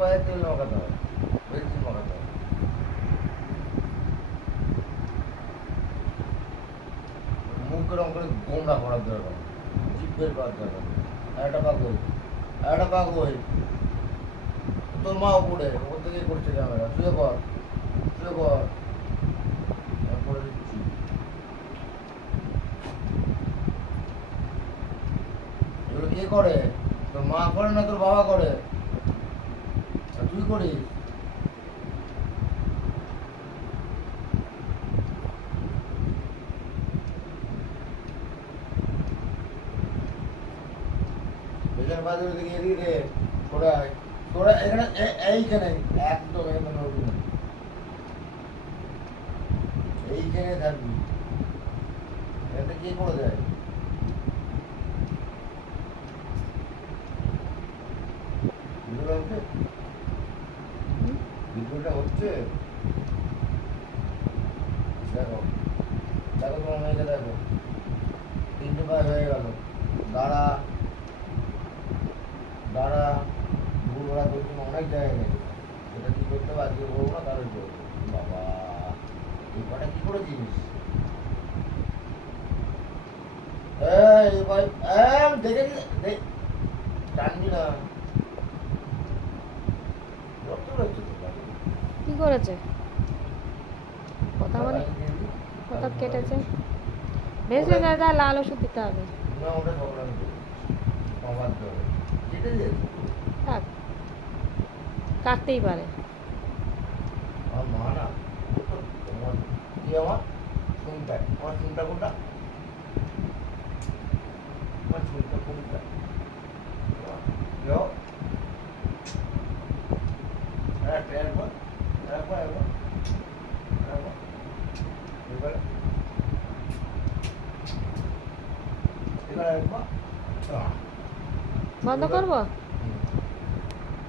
পায়ে তেল মাখাতে হয়, বেশি মাখাতে হয়। মুখ এরকম করে গোমড়া করার দরকার, জিভ বের করার দরকার। একটা পাক হই, একটা পাক হই। তোর মা উপরে, ওপর থেকেই করছে ক্যামেরা। শুয়ে পর, শুয়ে পর। আমি করে দিচ্ছি। এগুলো কে করে? তোর মা করে না তোর বাবা করে? আর তুই করিস? বেজার বাজে ওদিকে এদিকে তোরা তোরা এখানে এইখানে একদম এখানে নড়বি না, এইখানে থাকবি। এটা কে করে দেয়? ভিডিওটা হচ্ছে, ভিডিওটা হচ্ছে। দেখো, দেখো তোমার মেয়েকে দেখো, 3টে পায়ে হয়ে গেল। দাঁড়া দাঁড়া, ভুলভাড়া করছি অনেক জায়গায় গেছে। এটা কি করতে হবে আজকে বলবো না, তাহলে করবো। বাবা, এই কটা কি করেছিস? এই ভাই, দেখে দেখ, টানবি না। রক্ত রয়েছে তো বাড়ি। কি করেছে? কথা মানে কথা কেটেছে। ভেসে যায়, তার লাল ওষুধ দিতে হবে। না, ওটা ঝগড়া নেই, সবার জন্য কেটে দিয়েছে। থাক, কাটতেই পারে। আমার মা না, ও তো তোমার কি, আমার শুনটা, আমার শুনটা কোনটা, আমার শুনটা কোনটা, কেউ একবার একবার একবার একবার এবারে এবারে একবার বন্ধ করবো?